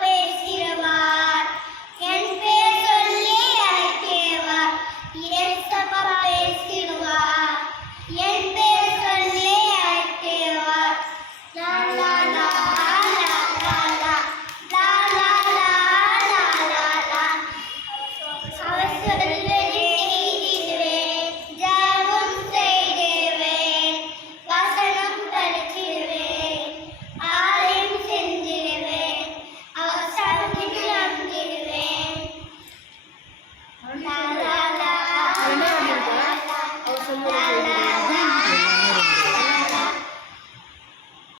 பேசிடுவார். என் பேர் சொல்லி அழைக்கிறவர் ஏசப்பா பேசிடுவார். என் பேர் சொல்லி அழைக்கிறவர். லா லா லா லா லா லா லா லா லா லா லா லா. அவர் சொல்வதை செய்திடுவேன், ஜெபம் செய்திடுவேன், வசனம் படிச்சிடுவேன், ஆலயம் செஞ்சிடுவேன், அவர் சன்னதியில் அமர்ந்திடுவேன். லா லா லா லா லா லா.